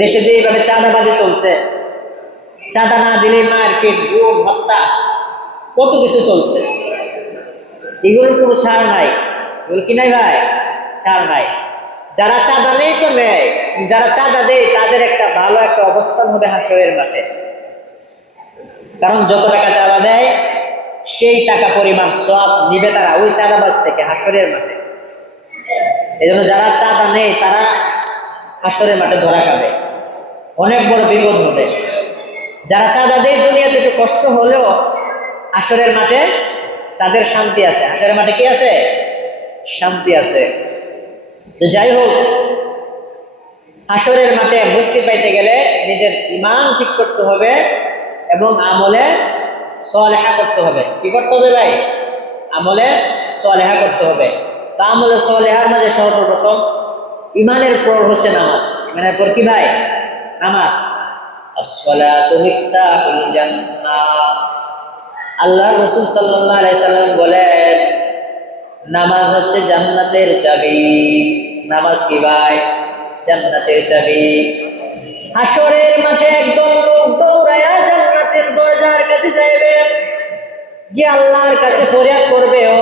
দেশে যে এইভাবে চাঁদাবাজি চলছে, চাঁদা না দিলে মারপিট গুম হত্যা কত কিছু চলছে। এগুলোর কোনো ছাড় নাই, এগুলো কি নাই ভাই? ছাড় নাই। যারা চাঁদা নেই তো নেয় যারা চাঁদা দেয় তাদের একটা ভালো একটা অবস্থান হবে হাসরের মাঠে। কারণ যত টাকা চাঁদা দেয়, সেই টাকা পরিমাণ সব নিবে তারা ওই চাঁদাবাজ থেকে হাসরের মাঠে। এই যারা চাঁদা নেই, তারা হাসরের মাঠে ধরা খাবে। অনেক বড় বিপদ হবে যারা চাঁদা দেয় দুনিয়াতে একটু কষ্ট হলেও আসরের মাঠে তাদের শান্তি আছে। আসরের মাঠে কি আছে? শান্তি আছে। তো যাই হোক, হাসরের মাঠে মুক্তি পাইতে গেলে নিজের ইমান ঠিক করতে হবে এবং আমলে সলেহা করতে হবে। কি করতে হবে ভাই? আমলে সলেহা করতে হবে। তা আমলে সলেহার মাঝে সর্বপ্রথম ইমানের পর হচ্ছে নামাজ। ইমানের পর কি ভাই? নামাজ। আল্লাহ রসুল সাল্লাম বলেন, নামাজ হচ্ছে জান্নাতের চাবি। নামাজ কি ভাই? জান্নাতের চাবি। হাসরের মাঠে একদম লোক দৌড়ায়া জান্নাতের দরজার কাছে যাইবে। গিয়ে আল্লাহর কাছে ফরিয়াদ করবে, ও